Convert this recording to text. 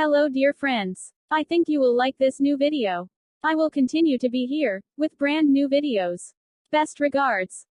Hello dear friends. I think you will like this new video. I will continue to be here, with brand new videos. Best regards.